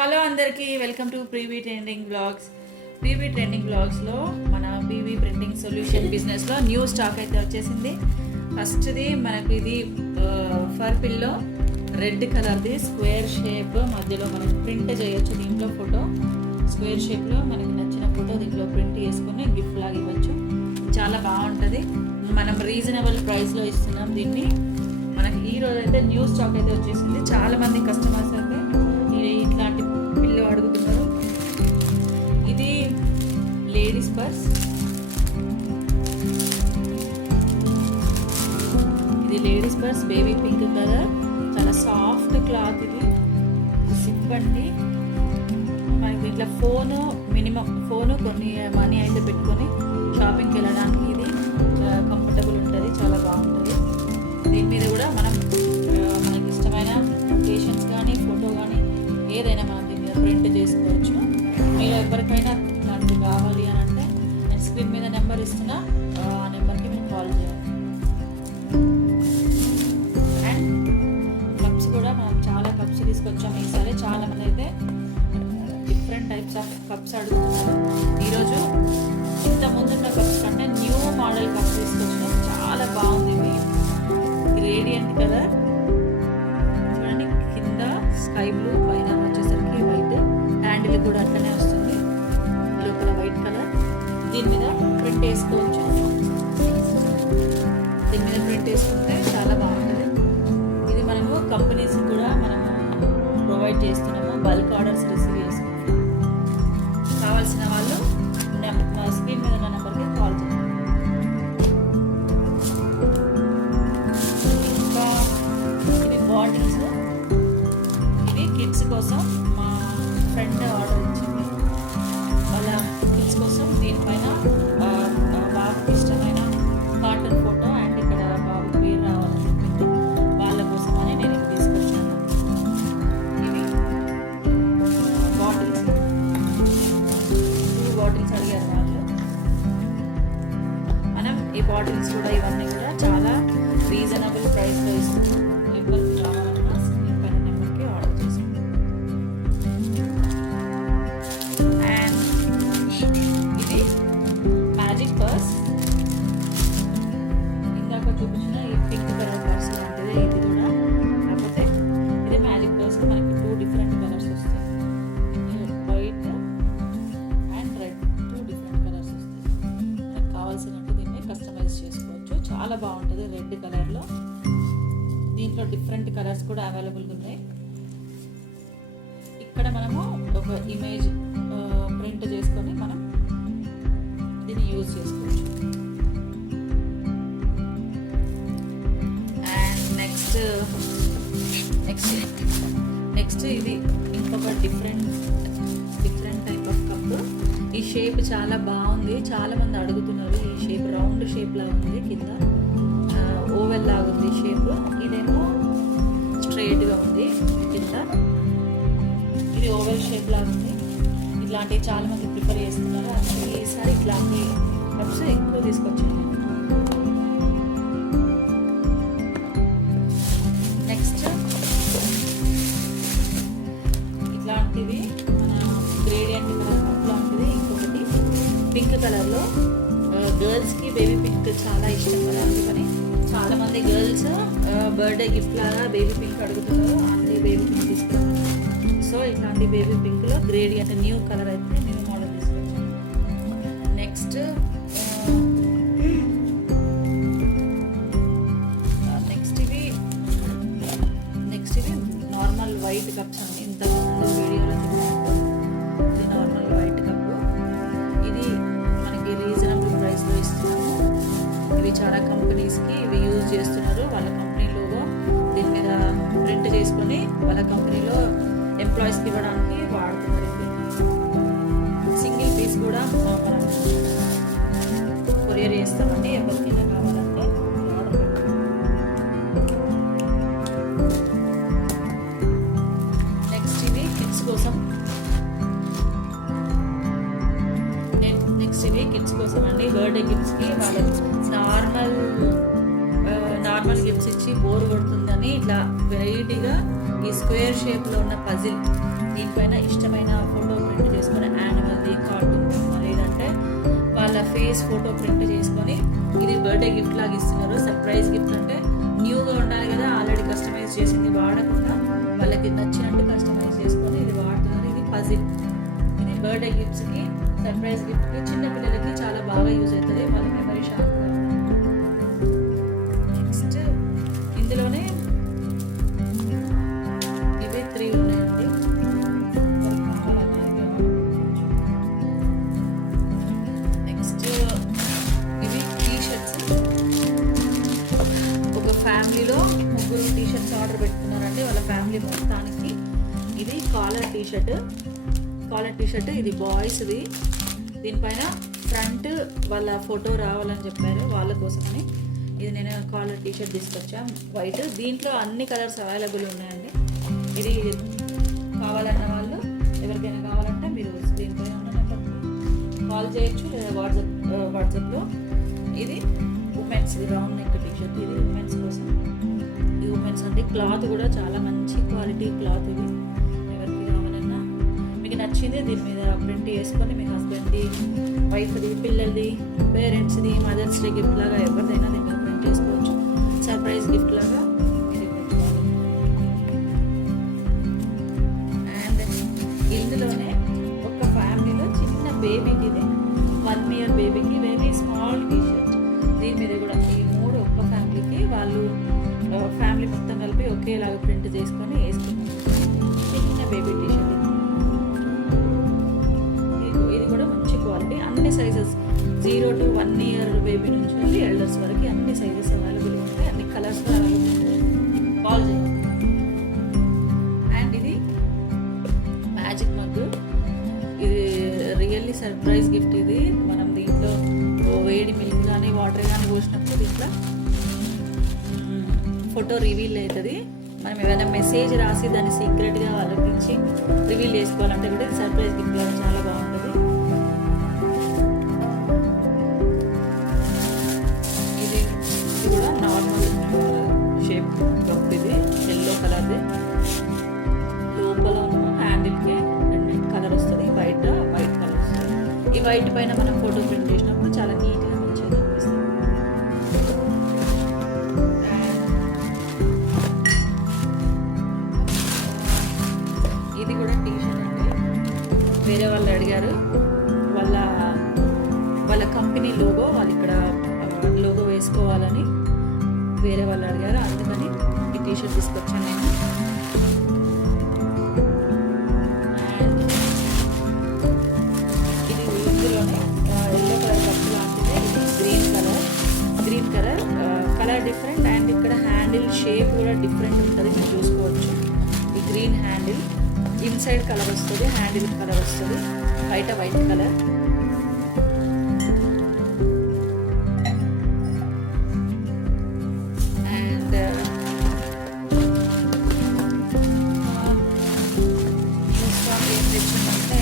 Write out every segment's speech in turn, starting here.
Hello అందరికీ welcome to ప్రీవీ trending blogs. ప్రీవీ ట్రెండింగ్ బ్లాగ్స్లో మన పీవీ ప్రింటింగ్ సొల్యూషన్ బిజినెస్లో న్యూ స్టాక్ అయితే వచ్చేసింది. ఫస్ట్ది మనకు ఇది ఫర్ పిల్లో రెడ్ కలర్ది స్క్వేర్ షేప్ మధ్యలో మనం ప్రింట్ చేయొచ్చు. దీంట్లో ఫోటో స్క్వేర్ షేప్లో మనకి నచ్చిన ఫోటో దీంట్లో ప్రింట్ చేసుకొని గిఫ్ట్ లాగా ఇవ్వచ్చు. చాలా బాగుంటుంది. మనం రీజనబుల్ ప్రైస్లో ఇస్తున్నాం దీన్ని. మనకి ఈ రోజు అయితే న్యూ స్టాక్ అయితే వచ్చేసింది. చాలామంది కస్టమర్స్ అయితే ఇట్లాంటి పిల్లు అడుగుతున్నారు. ఇది ladies purse, baby pink colour, చాలా సాఫ్ట్ క్లాత్. ఇది సిప్ అండి. మనకి ఇట్లా ఫోను కొన్ని మనీ అయితే పెట్టుకొని షాపింగ్కి వెళ్ళడానికి ఇది కంఫర్టబుల్ ఉంటుంది, చాలా బాగుంటుంది. దీని మీద కూడా మనకి ఇష్టమైన లొకేషన్స్ కానీ ఫోటో కానీ ఏదైనా మనం దీని మీద ప్రింట్ చేసుకోవచ్చు. మీరు ఎవరికైనా ఇలాంటివి కావాలి అని అంటే నేను స్క్రీన్ మీద నెంబర్ ఇస్తున్నా, ఆ నెంబర్కి మీరు కాల్ చేయాలి. అండ్ కప్స్ కూడా మనం చాలా కప్స్ తీసుకొచ్చాము ఈసారి. చాలామంది అయితే డిఫరెంట్ టైప్స్ ఆఫ్ కప్స్ అడుగుతున్నారు. ఈరోజు ఇంత ముందున్న కప్స్ కంటే న్యూ మోడల్ కప్స్ తీసుకొచ్చినాం. చాలా బాగుంది. ఇవి గ్రేడియంట్ కలర్ చూడండి, కింద స్కై బ్లూ, పైన వచ్చేసరికి వైట్, హ్యాండిల్ కూడా అట్లనే వస్తుంది, లోపల వైట్ కలర్. దీని మీద ప్రింట్ వేసుకోవచ్చు. దీని మీద ప్రింట్ వేసుకుంటే చాలా బాగుంటుంది. ఇది మనము కంపెనీస్ కూడా మనము ప్రొవైడ్ చేస్తున్నాము. బల్క్ ఆర్డర్స్ రిసీవ్ చేసుకుంటాం. కావాల్సిన వాళ్ళు స్క్రీన్ మీద ఉన్న నెంబర్కి కాల్ చేయండి. ఇంకా ఇవి బాటిల్స్, ఇవి కిడ్స్ కోసం మా ఫ్రెండ్ ఆర్డర్ ఇచ్చింది. వాళ్ళ కిడ్స్ కోసం దీనిపైన బాబుకి ఇష్టమైన కార్టూన్ ఫోటో అండ్ ఇక్కడ బాబు పేరు రావాలని చెప్పింది. వాళ్ళ కోసం అని నేను ఇవి తీసుకొచ్చాను. ఇవి బాటిల్స్, 2 బాటిల్స్ అడిగారు వాళ్ళు. మనం ఈ బాటిల్స్ కూడా ఇవన్నీ కూడా చాలా రీజనబుల్ ప్రైస్లో ఇస్తున్నాం. ఎవరికి కావాలన్నా స్క్రీన్ పైన నెంబర్కి ఆర్డర్ చేసుకుంటాం. అండ్ ఇది మ్యాజిక్ పర్స్. ఇందాక చూపించిన ఈ పింక్ కలర్ పర్స్ లాంటిదే ఇది కూడా, కాకపోతే ఇది మ్యాజిక్ పర్స్. మనకి 2 డిఫరెంట్ కలర్స్ వస్తాయి, white and red. 2 different colours వస్తాయి. మనకు కావాల్సినట్టు దీన్ని కస్టమైజ్ చేసుకోవచ్చు. చాలా బాగుంటుంది రెడ్ కలర్లో. దీంట్లో డిఫరెంట్ కలర్స్ కూడా అవైలబుల్గా ఉన్నాయి. ఇక్కడ మనము ఒక ఇమేజ్ ప్రింట్ చేసుకొని మనం దీన్ని యూజ్ చేసుకోవచ్చు. అండ్ నెక్స్ట్ ఇది ఇంకొక డిఫరెంట్ టైప్ ఆఫ్ కప్. ఈ షేప్ చాలా బాగుంది. చాలామంది అడుగుతున్నారు. ఈ షేప్ రౌండ్ షేప్ లాగా ఉంది, కింద ఓవెల్ లాగా ఉంది షేప్. ఇదేమో స్ట్రైట్గా ఉంది కింద. ఇది ఓవెల్ షేప్ లాగా ఉంది. ఇట్లాంటివి చాలామంది ప్రిఫర్ చేస్తున్నారు. అందుకే ఈసారి ఇట్లాంటి కప్స్ ఎక్కువ తీసుకొచ్చాను. నెక్స్ట్ ఇట్లాంటివి మన గ్రేడియంట్ కలర్ కప్ లాంటిది ఇంకొకటి పింక్ కలర్లో. గర్ల్స్కి బేబీ పింక్ చాలా ఇష్టం కదా, అందుకని చాలామంది గర్ల్స్ బర్త్డే గిఫ్ట్ లాగా బేబీ పింక్ అడుగుతున్నారు. అందుకే బేబీ పింక్ తీసుకున్నాను. సో ఇట్లాంటి బేబీ పింక్లో గ్రేడియంట్ న్యూ కలర్ అయితే నేను మోడల్ తీసుకొచ్చాను. నెక్స్ట్ ఇవి నార్మల్ వైట్ కప్స్ అండి. ఇంత ముందు వీడియోలో చెప్పినట్టు ఇది నార్మల్ వైట్ కప్పు. ఇది మనకి రీజనబుల్ ప్రైస్లో ఇస్తున్నాము. ఇవి చాలా కంపెనీస్కి ఇవి యూజ్ చేస్తున్నారు. వాళ్ళ కంపెనీలో దీని మీద ప్రింట్ చేసుకొని వాళ్ళ కంపెనీలో ఎంప్లాయీస్కి ఇవ్వడానికి వాడుతున్నారు. ఇది సింగిల్ పీస్ కూడా మనం కొరియర్ చేస్తామండి. ఎవరికైనా కావాలంటే ఆర్డర్ పెట్టండి. నెక్స్ట్ ఇవి కిడ్స్ కోసం అండి. బర్త్డే గిఫ్ట్స్కి వాళ్ళకి నార్మల్ గిఫ్ట్స్ ఇచ్చి బోర్ కొడుతుందని ఇట్లా వెరైటీగా ఈ స్క్వేర్ షేప్లో ఉన్న పజిల్ దీనిపైన ఇష్టమైన ఫోటో ప్రింట్ చేసుకొని యానిమల్ది, కార్టూన్, లేదంటే వాళ్ళ ఫేస్ ఫోటో ప్రింట్ చేసుకొని ఇది బర్త్డే గిఫ్ట్ లాగా ఇస్తున్నారు. సర్ప్రైజ్ గిఫ్ట్ అంటే న్యూగా ఉండాలి కదా, ఆల్రెడీ కస్టమైజ్ చేసింది వాడకుండా వాళ్ళకి నచ్చినట్టు కస్టమైజ్ చేసుకొని ఇది వాడుతున్నారు. ఇది పజిల్, ఇది బర్త్డే గిఫ్ట్స్కి, సర్ప్రైజ్ గిఫ్ట్కి, చిన్నపిల్లలకి చాలా బాగా యూజ్ అవుతుంది. వాళ్ళ మెమరీ షార్ప్. నెక్స్ట్ ఇందులోనే ఇవి 3 ఉన్నాయండి. నెక్స్ట్ ఇవి టీషర్ట్స్. ఒక ఫ్యామిలీలో 3 టీషర్ట్స్ ఆర్డర్ పెట్టుకున్నారండి వాళ్ళ ఫ్యామిలీ మొత్తానికి. ఇది కాలర్ టీషర్ట్, ఇది బాయ్స్ది. దీనిపైన ఫ్రంట్ వాళ్ళ ఫోటో రావాలని చెప్పారు వాళ్ళ కోసమని ఇది నేను కాలర్ టీషర్ట్ తీసుకొచ్చా, వైట్. దీంట్లో అన్ని కలర్స్ అవైలబుల్ ఉన్నాయండి. ఇది కావాలన్న వాళ్ళు ఎవరికైనా కావాలంటే మీరు స్క్రీన్ పైన ఉన్న నెంబర్కి కాల్ చేయొచ్చు, లేదా వాట్సాప్లో. ఇది ఉమెన్స్, ఇది రౌండ్ నెక్ టీషర్ట్, ఇది ఉమెన్స్ కోసం. ఇది ఉమెన్స్ అంటే క్లాత్ కూడా చాలా మంచి క్వాలిటీ క్లాత్. ఇది ఎవరికి కావాలన్నా మీకు నచ్చింది దీని మీద ప్రింట్ చేసుకొని మీ హస్బెండ్ది, వైఫ్ది, పిల్లలది, పేరెంట్స్ది, మదర్స్ డే గిఫ్ట్ లాగా ఎవరిదైనా దీని మీద ప్రింట్ చేసుకోవచ్చు. సర్ప్రైజ్ గిఫ్ట్ లాగా ఇది పెట్టుకోవాలి. అండ్ ఇందులోనే ఒక ఫ్యామిలీలో చిన్న బేబీకి, ఇది 1 year బేబీకి వెరీ స్మాల్ టీషర్ట్. దీని మీద కూడా ఈ 3 ఒక్క ఫ్యామిలీకి వాళ్ళు ఫ్యామిలీ మొత్తం కలిపి ఒకేలాగా ప్రింట్ చేసుకొని వేసుకున్నారు. చిన్న బేబీ టీషర్ట్. ఇది కూడా మంచి క్వాలిటీ. అన్ని సైజెస్ 0 to 1 year బేబీ నుంచి ఎల్డర్స్ వరకు అన్ని సైజెస్ అవైలబుల్ ఉంటాయి, అన్ని కలర్స్ అవైలబుల్ ఉంటాయి. కాల్ చేయండి. అండ్ ఇది మ్యాజిక్ మగ్. ఇది రియల్లీ సర్ప్రైజ్ గిఫ్ట్. ఇది మనం దీంట్లో వేడి మిల్క్ కానీ వాటర్ కానీ పోసినప్పుడు దీంట్లో ఫోటో రివీల్ అవుతుంది. మనం ఏమైనా మెసేజ్ రాసి దాన్ని సీక్రెట్గా వాళ్ళకి ఇచ్చి రివీల్ చేసుకోవాలంటే కూడా సర్ప్రైజ్ గిఫ్ట్ చాలా బాగుంటుంది. ఇది కూడా నార్మల్ షేప్ కప్. ఇది ఎల్లో కలర్ది. లోపల ఉన్న హ్యాండిల్కి 2 కలర్ వస్తుంది, వైట్ కలర్ వస్తుంది. ఈ వైట్ పైన మనం ఫోటో ప్రింట్ చేసినప్పుడు చాలా నీట్గా మంచిగా కనిపిస్తుంది. ఇది కూడా టీషర్ట్ అండి. వేరే వాళ్ళు అడిగారు, వాళ్ళ కంపెనీ లోగో, వాళ్ళు ఇక్కడ లోగో వేసుకోవాలని వేరే వాళ్ళు అడిగారు, అందుకని ఈ టీషర్ట్ తీసుకొచ్చాను నేను. ఇది ఇందులోనే ఎల్లో కలర్ కప్పు లాంటిదే. ఇది గ్రీన్ కలర్ డిఫరెంట్. అండ్ ఇక్కడ హ్యాండిల్ షేప్ కూడా డిఫరెంట్ ఉంటుంది, మీరు చూసుకోవచ్చు. ఈ గ్రీన్ హ్యాండిల్, ఇన్సైడ్ కలర్ వస్తుంది, హ్యాండిల్ కలర్ వస్తుంది, బయట వైట్ కలర్. అండ్ స్టాక్ ఏం తెచ్చామంటే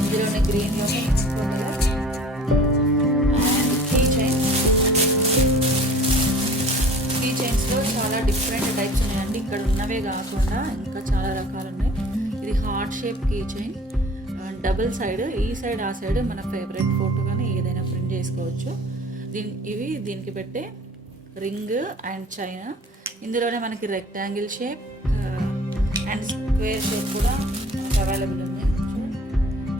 ఇందులోనే గ్రీన్లోనే ఇంకో కలర్. అండ్ కీ చైన్స్లో చాలా డిఫరెంట్ టైప్స్ ఉన్నాయండి. ఇక్కడ ఉన్నవే కాకుండా ఇంకా చాలా రకాలు ఉన్నాయి. ఇది heart shape key chain, double side, ఈ సైడ్ ఆ సైడ్ మన ఫేవరెట్ ఫోటో కానీ ఏదైనా ప్రింట్ చేసుకోవచ్చు. ఇవి దీనికి పెట్టే రింగ్ అండ్ చైన్. ఇందులోనే మనకి rectangle shape and square shape కూడా మనకు అవైలబుల్ ఉంది.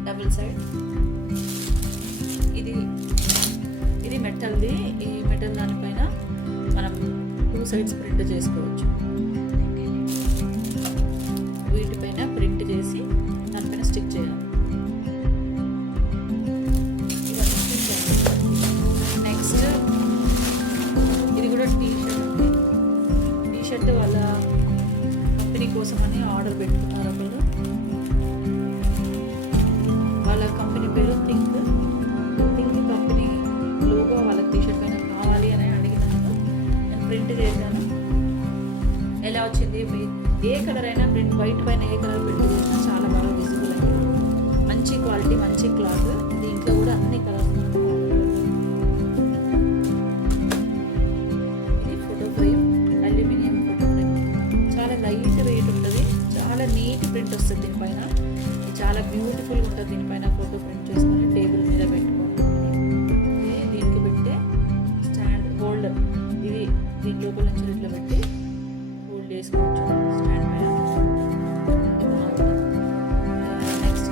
Double side. ఇది మెటల్ది. ఈ మెటల్ దానిపైన మనం 2 sides ప్రింట్ చేసుకోవచ్చు. వీటిపైన ప్రింట్ చేసి దానిపైన స్టిక్ చేయాలి. నెక్స్ట్ ఇది కూడా టీషర్ట్ వాళ్ళ కంపెనీ కోసమని ఆర్డర్ పెట్టుకున్నారు ఒకళ్ళు. వాళ్ళ కంపెనీ పేరు థింక్ కంపెనీ లోగో వాళ్ళ టీషర్ట్ పైన కావాలి అని అడిగినాను. నేను ప్రింట్ చేశాను. ఎలా వచ్చింది? ఏ కలర్ అయినా ప్రింట్, వైట్ పైన ఏ కలర్ ప్రింట్ చేసినా చాలా బాగా విజిబుల్ అయింది. మంచి క్వాలిటీ, మంచి క్లాత్. దీంట్లో కూడా అన్ని కలర్స్. ఇది photo frame, aluminium photo frame. చాలా లైట్ వెయిట్ ఉంటుంది, చాలా నీట్ ప్రింట్ వస్తుంది దీనిపైన. బ్యూటిఫుల్గా ఉంటుంది. దీనిపైన ఫోటో ప్రింట్ చేసుకొని టేబుల్ మీద పెట్టుకోండి. ఇది దీనికి పెట్టే స్టాండ్ హోల్డర్. ఇది దీని లోపల నుంచి ఇట్లా పెట్టి హోల్డ్ చేసుకోవచ్చు స్టాండ్ పైన. నెక్స్ట్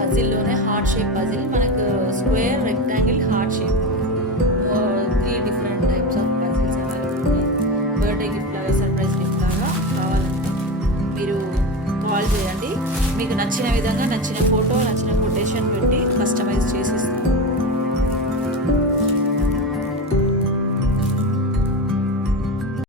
పజిల్లోనే హార్ట్ షేప్ పజిల్, మనకు square, rectangle, heart shape 3 different types of puzzles ఉన్నాయి. బర్త్డే గిఫ్ట్ లాగా, సర్ప్రైజ్ గిఫ్ట్ లాగా కావాలంటే మీరు కాల్ చేయండి. మీకు నచ్చిన విధంగా నచ్చిన ఫోటో, నచ్చిన కొటేషన్ పెట్టి కస్టమైజ్ చేసిస్తాము.